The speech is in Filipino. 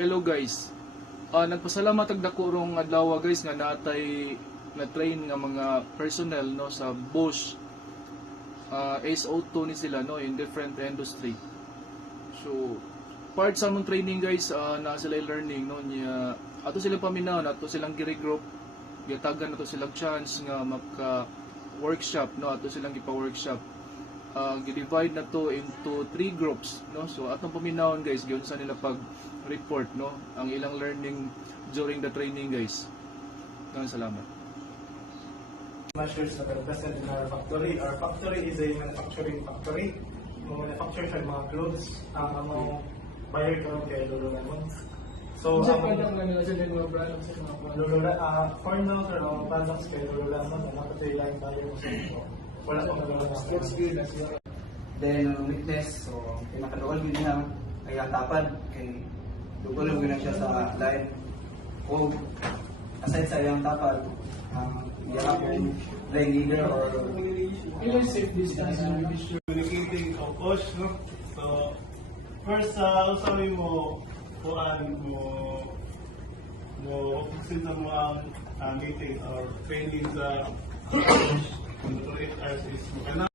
Hello guys. Nagpasalamat ag dako rong adlaw guys nga natay na train nga mga personnel no sa Bosch SO2 ni sila no in different industry. So part sa among training guys na sila learning no niya ato sila paminaw ato silang gi-regroup gitagan nato silang chance nga maka workshop no ato silang gipa-workshop. Gi-divide na to into 3 groups no so atong paminawon guys giun sa nila pag report no ang ilang learning during the training guys. Salamat. Measures that are present in our factory. Our factory is a manufacturing factory. Manufacture siya mga clothes ang mga buyer ko kay Lululemon. So Ang mga products sa for now sir ang products kay Lululemon ang nakatay line tayo sa wala pa mga sports gear na siya. Then ang weakness, so pinakaluwal din niya ay ang tapad kay dugol mo siya sa line. Kung aside sa iyang tapad, iya akong line leader or Ilang safe distance yung communicating o push, no? So, first, usabi mo, kuhaan mo focusing sa mga meeting or training sa 28 hours is